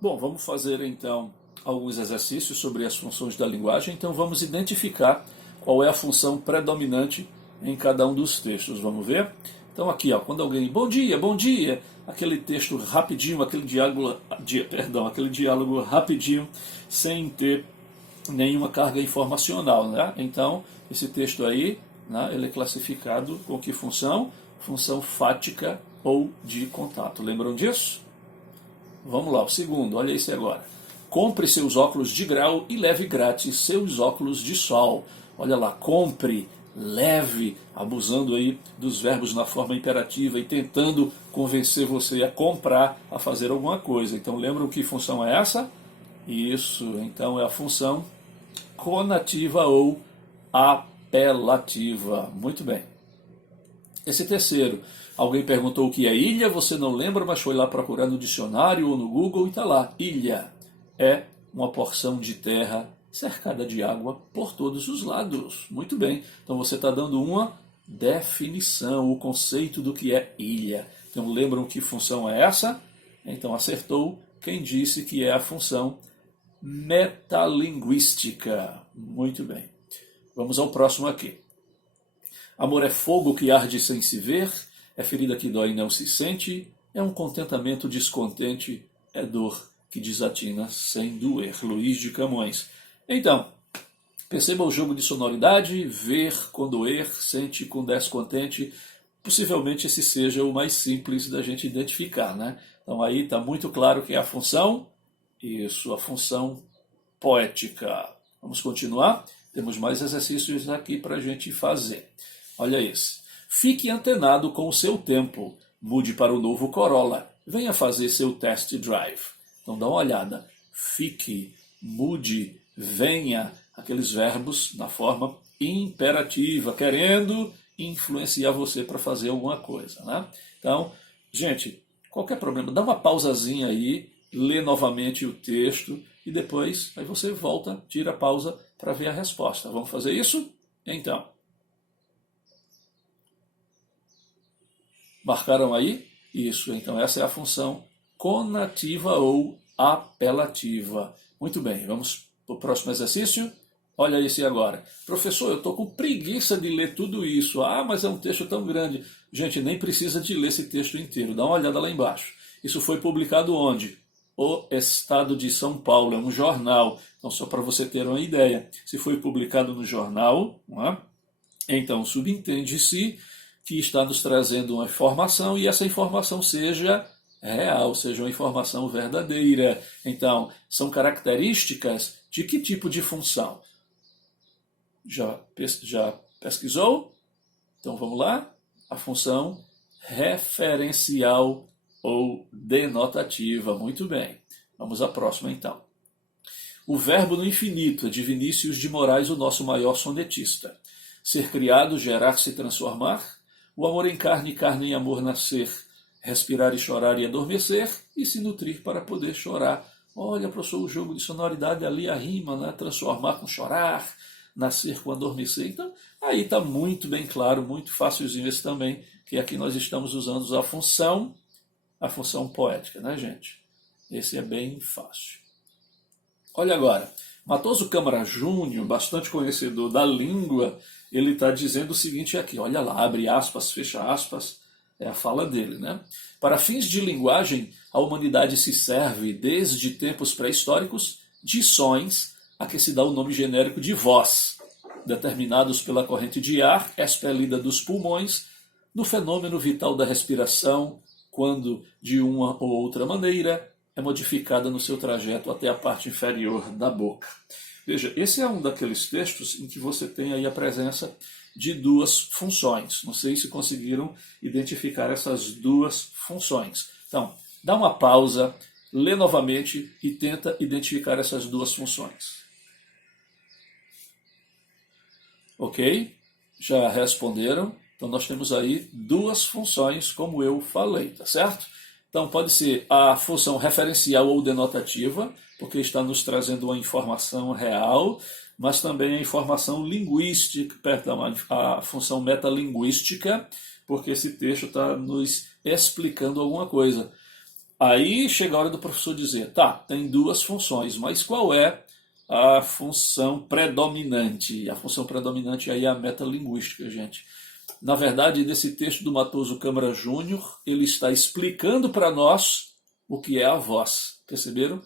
Bom, vamos fazer então alguns exercícios sobre as funções da linguagem. Então vamos identificar qual é a função predominante em cada um dos textos. Vamos ver? Então aqui, ó, quando alguém bom dia, aquele texto rapidinho, aquele diálogo rapidinho, sem ter nenhuma carga informacional, né? Então esse texto aí, né, ele é classificado com que função? Função fática ou de contato. Lembram disso? Vamos lá, o segundo, olha isso agora. Compre seus óculos de grau e leve grátis seus óculos de sol. Olha lá, compre, leve, abusando aí dos verbos na forma imperativa e tentando convencer você a comprar, a fazer alguma coisa. Então lembram que função é essa? Isso, então é a função conativa ou apelativa. Muito bem. Esse terceiro, alguém perguntou o que é ilha, você não lembra, mas foi lá procurar no dicionário ou no Google e está lá. Ilha é uma porção de terra cercada de água por todos os lados. Muito bem, então você está dando uma definição, o conceito do que é ilha. Então lembram que função é essa? Então acertou quem disse que é a função metalinguística. Muito bem. Vamos ao próximo aqui. Amor é fogo que arde sem se ver, é ferida que dói e não se sente, é um contentamento descontente, é dor que desatina sem doer. Luís de Camões. Então, perceba o jogo de sonoridade, ver com doer, sente com descontente. Possivelmente esse seja o mais simples da gente identificar, né? Então aí está muito claro que é a função, isso, a função poética. Vamos continuar? Temos mais exercícios aqui para a gente fazer. Olha isso. Fique antenado com o seu tempo. Mude para o novo Corolla. Venha fazer seu test drive. Então dá uma olhada. Fique, mude, venha. Aqueles verbos na forma imperativa, querendo influenciar você para fazer alguma coisa, né? Então, gente, qualquer problema, dá uma pausazinha aí, lê novamente o texto e depois aí você volta, tira a pausa para ver a resposta. Vamos fazer isso? Então. Marcaram aí? Isso, então essa é a função conativa ou apelativa. Muito bem, vamos para o próximo exercício? Olha esse agora. Professor, eu estou com preguiça de ler tudo isso. Ah, mas é um texto tão grande. Gente, nem precisa de ler esse texto inteiro. Dá uma olhada lá embaixo. Isso foi publicado onde? O Estado de São Paulo, é um jornal. Então, só para você ter uma ideia. Se foi publicado no jornal, não é? Então subentende-se que está nos trazendo uma informação e essa informação seja real, seja uma informação verdadeira. Então, são características de que tipo de função? Já pesquisou? Então vamos lá? A função referencial ou denotativa. Muito bem. Vamos à próxima então. O verbo no infinito é de Vinícius de Moraes, o nosso maior sonetista. Ser criado, gerar-se e transformar. O amor em carne, carne em amor nascer. Respirar e chorar e adormecer. E se nutrir para poder chorar. Olha, professor, o jogo de sonoridade ali, a rima, né? Transformar com chorar, nascer com adormecer. Então, aí está muito bem claro, muito fácilzinho esse também, que aqui nós estamos usando a função poética, né, gente? Esse é bem fácil. Olha agora, Matoso Câmara Júnior, bastante conhecedor da língua, ele está dizendo o seguinte aqui, olha lá, abre aspas, fecha aspas, é a fala dele, né? Para fins de linguagem, a humanidade se serve, desde tempos pré-históricos, de sons, a que se dá o nome genérico de voz, determinados pela corrente de ar expelida dos pulmões, no fenômeno vital da respiração, quando, de uma ou outra maneira, é modificada no seu trajeto até a parte inferior da boca. Veja, esse é um daqueles textos em que você tem aí a presença de duas funções. Não sei se conseguiram identificar essas duas funções. Então, dá uma pausa, lê novamente e tenta identificar essas duas funções. Ok? Já responderam? Então nós temos aí duas funções, como eu falei, tá certo? Então pode ser a função referencial ou denotativa, porque está nos trazendo uma informação real, mas também a informação linguística, perdão, a função metalinguística, porque esse texto está nos explicando alguma coisa. Aí chega a hora do professor dizer, tá, tem duas funções, mas qual é a função predominante? A função predominante aí é a metalinguística, gente. Na verdade, nesse texto do Matoso Câmara Júnior, ele está explicando para nós o que é a voz. Perceberam?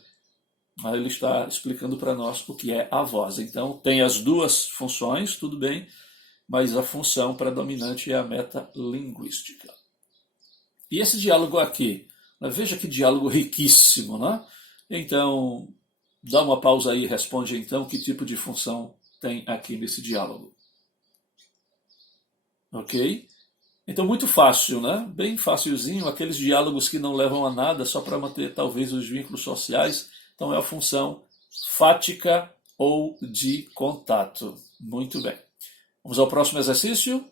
Aí ele está explicando para nós o que é a voz. Então, tem as duas funções, tudo bem, mas a função predominante é a metalinguística. E esse diálogo aqui, veja que diálogo riquíssimo, né? Então, dá uma pausa aí e responde então que tipo de função tem aqui nesse diálogo. Ok? Então, muito fácil, né? Bem facilzinho, aqueles diálogos que não levam a nada, só para manter talvez os vínculos sociais. Então, é a função fática ou de contato. Muito bem. Vamos ao próximo exercício?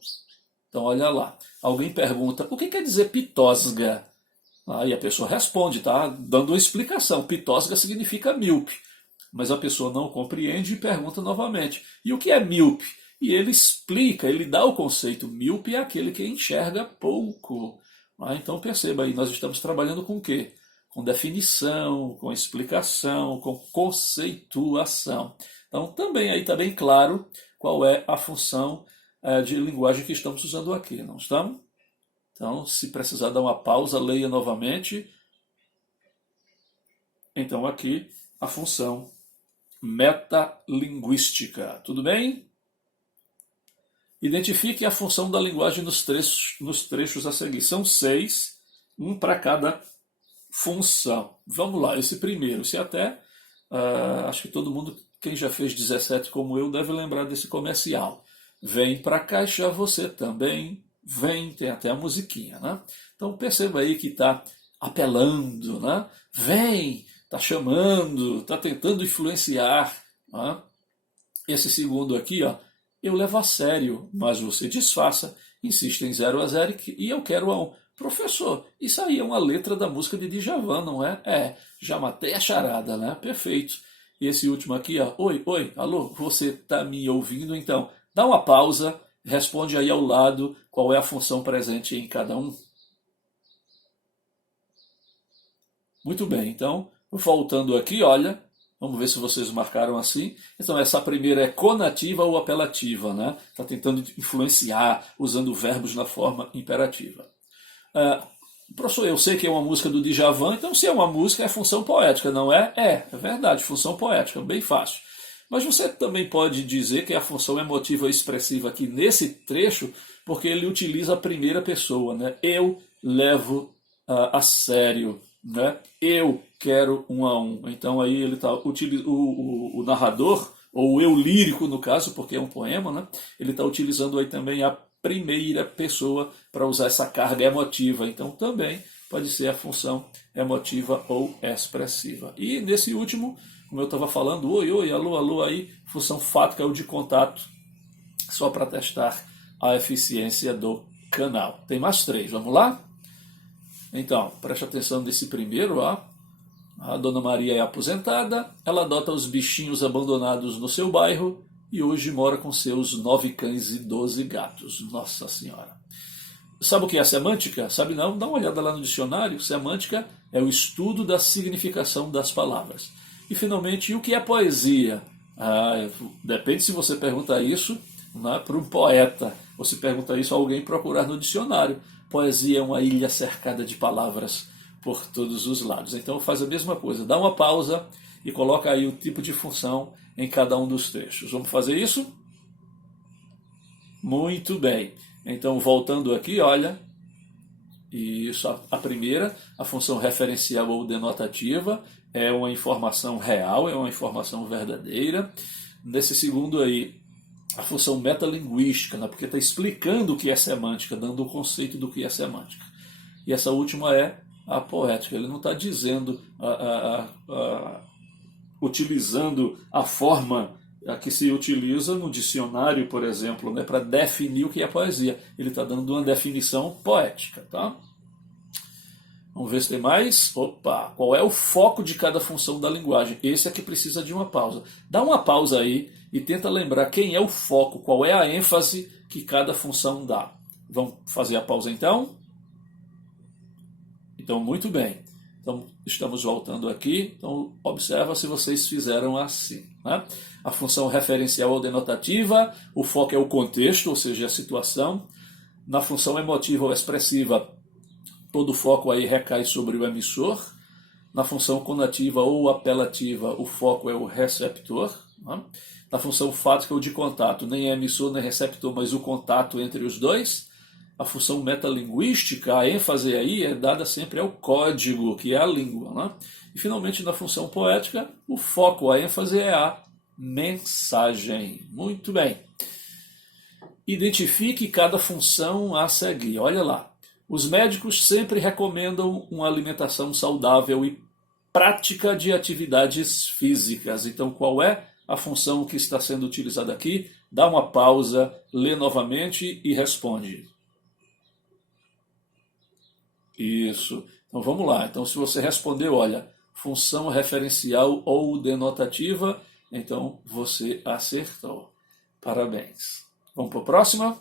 Então, olha lá. Alguém pergunta, o que quer dizer pitosga? Aí a pessoa responde, tá? Dando uma explicação. Pitosga significa míope. Mas a pessoa não compreende e pergunta novamente. E o que é míope? E ele explica, ele dá o conceito. Míope é aquele que enxerga pouco. Então perceba aí, nós estamos trabalhando com o quê? Com definição, com explicação, com conceituação. Então também aí está bem claro qual é a função de linguagem que estamos usando aqui, não estamos? Então, se precisar dar uma pausa, leia novamente. Então, aqui a função metalinguística. Tudo bem? Identifique a função da linguagem nos trechos a seguir. São 6, um para cada função. Vamos lá, esse primeiro, se até acho que todo mundo, quem já fez 17 como eu, deve lembrar desse comercial. Vem pra caixa você também, vem, tem até a musiquinha, né? Então perceba aí que está apelando, né? Vem, está chamando, está tentando influenciar. Né? Esse segundo aqui, ó, eu levo a sério, mas você disfarça, insiste em 0 a 0 e eu quero a 1. Professor, isso aí é uma letra da música de Djavan, não é? É, já matei a charada, né? Perfeito. E esse último aqui, ó, oi, alô, você tá me ouvindo? Então, dá uma pausa, responde aí ao lado qual é a função presente em cada um. Muito bem, então, voltando aqui, olha, vamos ver se vocês marcaram assim. Então, essa primeira é conativa ou apelativa, né? Está tentando influenciar, usando verbos na forma imperativa. Professor, eu sei que é uma música do Djavan, então se é uma música é função poética, não é? É verdade, função poética, bem fácil. Mas você também pode dizer que a função emotiva expressiva aqui nesse trecho, porque ele utiliza a primeira pessoa, né? Eu levo a sério, né? Eu quero 1 a 1. Então aí ele está utilizando o narrador, ou o eu lírico no caso, porque é um poema, né? Ele está utilizando aí também a primeira pessoa para usar essa carga emotiva. Então também pode ser a função emotiva ou expressiva. E nesse último, como eu estava falando, oi, alô, aí, função fática ou de contato, só para testar a eficiência do canal. Tem mais 3, vamos lá? Então, preste atenção nesse primeiro, ó. A Dona Maria é aposentada, ela adota os bichinhos abandonados no seu bairro e hoje mora com seus 9 cães e 12 gatos. Nossa Senhora. Sabe o que é semântica? Sabe não? Dá uma olhada lá no dicionário. Semântica é o estudo da significação das palavras. E finalmente, o que é poesia? Depende se você pergunta isso, né, para um poeta, ou se pergunta isso a alguém procurar no dicionário. Poesia é uma ilha cercada de palavras por todos os lados. Então faz a mesma coisa, dá uma pausa e coloca aí o tipo de função em cada um dos trechos. Vamos fazer isso? Muito bem. Então, voltando aqui, olha, isso, a primeira, a função referencial ou denotativa, é uma informação real, é uma informação verdadeira. Nesse segundo aí, a função metalinguística, né, porque está explicando o que é semântica, dando o conceito do que é semântica. E essa última é a poética, ele não está dizendo, utilizando a forma que se utiliza no dicionário, por exemplo, né, para definir o que é poesia. Ele está dando uma definição poética. Tá? Vamos ver se tem mais. Opa! Qual é o foco de cada função da linguagem? Esse aqui precisa de uma pausa. Dá uma pausa aí e tenta lembrar quem é o foco, qual é a ênfase que cada função dá. Vamos fazer a pausa então? Então, muito bem. Então, estamos voltando aqui. Então, observa se vocês fizeram assim, né? A função referencial ou denotativa, o foco é o contexto, ou seja, a situação. Na função emotiva ou expressiva, todo o foco aí recai sobre o emissor. Na função conativa ou apelativa, o foco é o receptor. Né? Na função fática ou de contato, nem é emissor nem receptor, mas o contato entre os dois. A função metalinguística, a ênfase aí é dada sempre ao código, que é a língua. Né? E finalmente, na função poética, o foco, a ênfase é a mensagem. Muito bem. Identifique cada função a seguir. Olha lá. Os médicos sempre recomendam uma alimentação saudável e prática de atividades físicas. Então, qual é a função que está sendo utilizada aqui? Dá uma pausa, lê novamente e responde. Isso. Então, vamos lá. Então, se você respondeu, olha, função referencial ou denotativa, então você acertou. Parabéns. Vamos para a próxima?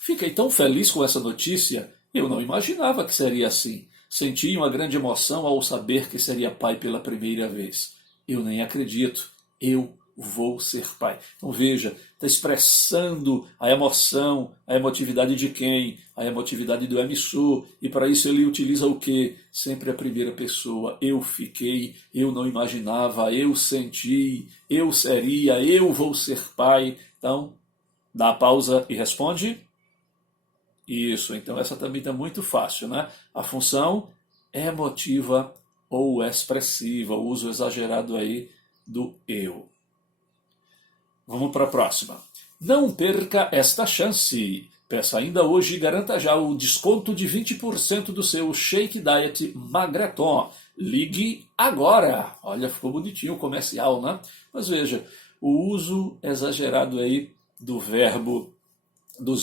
Fiquei tão feliz com essa notícia, eu não imaginava que seria assim. Senti uma grande emoção ao saber que seria pai pela primeira vez. Eu nem acredito, eu vou ser pai. Então veja, está expressando a emoção, a emotividade de quem? A emotividade do emissor. E para isso ele utiliza o quê? Sempre a primeira pessoa. Eu fiquei, eu não imaginava, eu senti, eu seria, eu vou ser pai. Então, dá a pausa e responde. Isso, então essa também está muito fácil, né? A função emotiva ou expressiva, o uso exagerado aí do eu. Vamos para a próxima. Não perca esta chance. Peça ainda hoje e garanta já o desconto de 20% do seu Shake Diet Magneton. Ligue agora. Olha, ficou bonitinho o comercial, né? Mas veja, o uso exagerado aí dos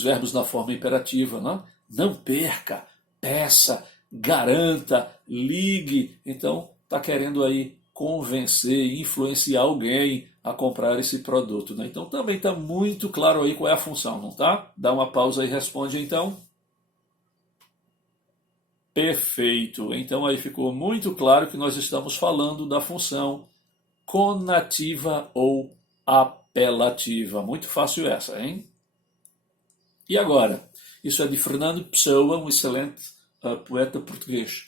verbos na forma imperativa, né? Não perca, peça, garanta, ligue. Então, está querendo aí convencer, influenciar alguém a comprar esse produto, né? Então, também está muito claro aí qual é a função, não tá? Dá uma pausa e responde, então. Perfeito. Então, aí ficou muito claro que nós estamos falando da função conativa ou apelativa. Muito fácil essa, hein? E agora? Isso é de Fernando Pessoa, um excelente poeta português.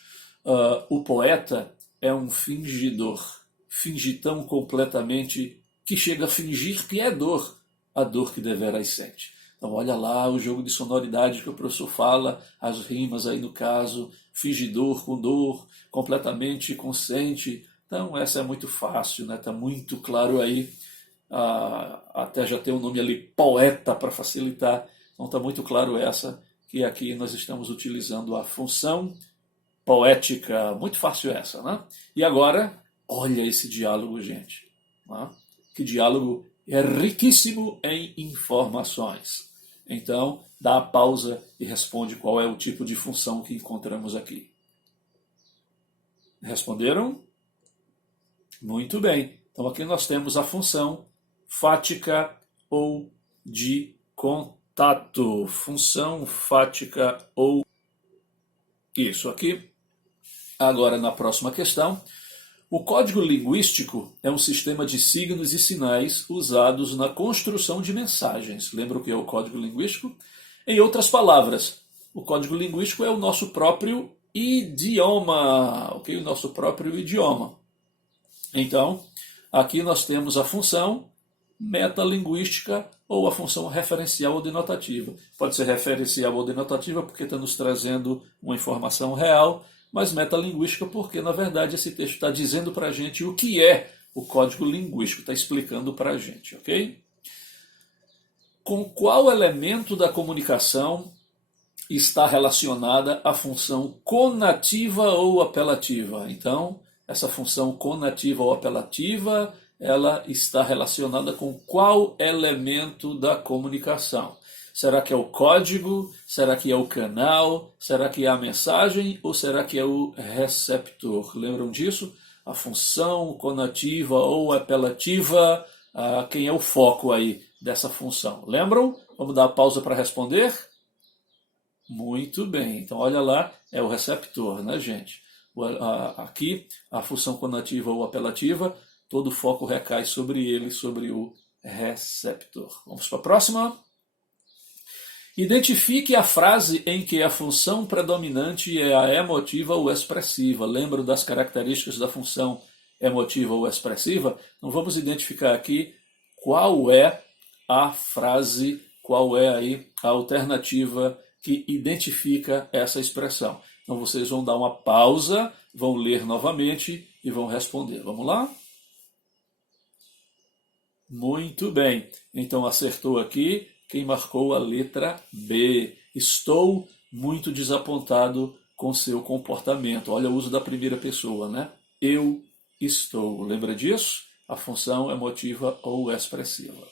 O poeta é um fingidor. Finge tão completamente que chega a fingir que é dor, a dor que deveras sente. Então, olha lá o jogo de sonoridade que o professor fala, as rimas aí no caso, fingidor com dor, completamente consciente. Então, essa é muito fácil, né? Está muito claro aí. Até já tem o nome ali, poeta, para facilitar. Então está muito claro essa, que aqui nós estamos utilizando a função poética. Muito fácil essa, né? E agora, olha esse diálogo, gente. Né? Que diálogo é riquíssimo em informações. Então, dá a pausa e responde qual é o tipo de função que encontramos aqui. Responderam? Muito bem. Então aqui nós temos a função fática ou de contato. Função fática ou... Isso aqui. Agora, na próxima questão. O código linguístico é um sistema de signos e sinais usados na construção de mensagens. Lembra o que é o código linguístico? Em outras palavras, o código linguístico é o nosso próprio idioma. Ok? O nosso próprio idioma. Então, aqui nós temos a função metalinguística ou a função referencial ou denotativa. Pode ser referencial ou denotativa porque está nos trazendo uma informação real, mas metalinguística porque, na verdade, esse texto está dizendo para a gente o que é o código linguístico, está explicando para a gente, ok? Com qual elemento da comunicação está relacionada a função conativa ou apelativa? Então, essa função conativa ou apelativa, ela está relacionada com qual elemento da comunicação? Será que é o código? Será que é o canal? Será que é a mensagem? Ou será que é o receptor? Lembram disso? A função conativa ou apelativa, quem é o foco aí dessa função? Lembram? Vamos dar a pausa para responder? Muito bem. Então, olha lá, é o receptor, né, gente? Aqui, a função conativa ou apelativa, todo o foco recai sobre ele, sobre o receptor. Vamos para a próxima? Identifique a frase em que a função predominante é a emotiva ou expressiva. Lembra das características da função emotiva ou expressiva? Então vamos identificar aqui qual é a frase, qual é aí a alternativa que identifica essa expressão. Então vocês vão dar uma pausa, vão ler novamente e vão responder. Vamos lá? Muito bem. Então acertou aqui quem marcou a letra B. Estou muito desapontado com seu comportamento. Olha o uso da primeira pessoa, né? Eu estou. Lembra disso? A função emotiva ou expressiva.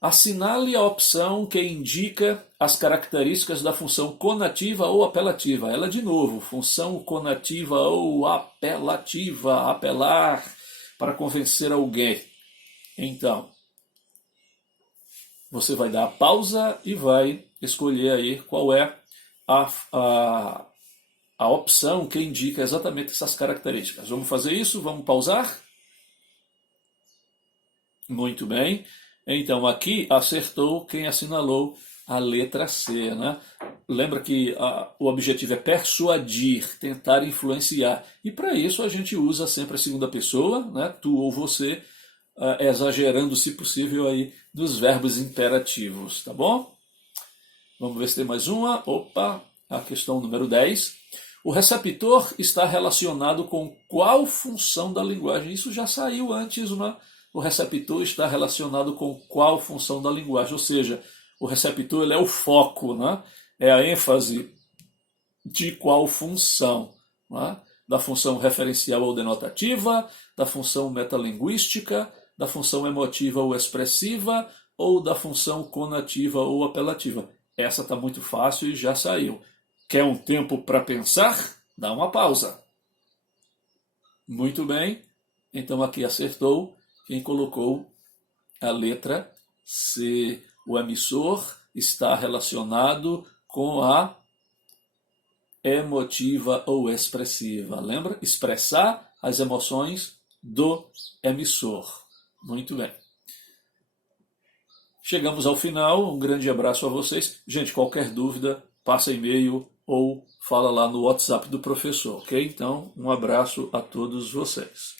Assinale a opção que indica as características da função conativa ou apelativa. Ela de novo, função conativa ou apelativa, apelar para convencer alguém. Então, você vai dar a pausa e vai escolher aí qual é a opção que indica exatamente essas características. Vamos fazer isso? Vamos pausar? Muito bem. Então, aqui acertou quem assinalou a letra C, né? Lembra que o objetivo é persuadir, tentar influenciar. E para isso a gente usa sempre a segunda pessoa, né? Tu ou você, exagerando, se possível, aí dos verbos imperativos, tá bom? Vamos ver se tem mais uma. Opa, a questão número 10. O receptor está relacionado com qual função da linguagem? Isso já saiu antes, né? O receptor está relacionado com qual função da linguagem? Ou seja, o receptor ele é o foco, né? É a ênfase de qual função, né? Da função referencial ou denotativa, da função metalinguística, da função emotiva ou expressiva, ou da função conativa ou apelativa. Essa está muito fácil e já saiu. Quer um tempo para pensar? Dá uma pausa. Muito bem. Então aqui acertou quem colocou a letra C. O emissor está relacionado com a emotiva ou expressiva. Lembra? Expressar as emoções do emissor. Muito bem. Chegamos ao final. Um grande abraço a vocês. Gente, qualquer dúvida, passa e-mail ou fala lá no WhatsApp do professor, ok? Então, um abraço a todos vocês.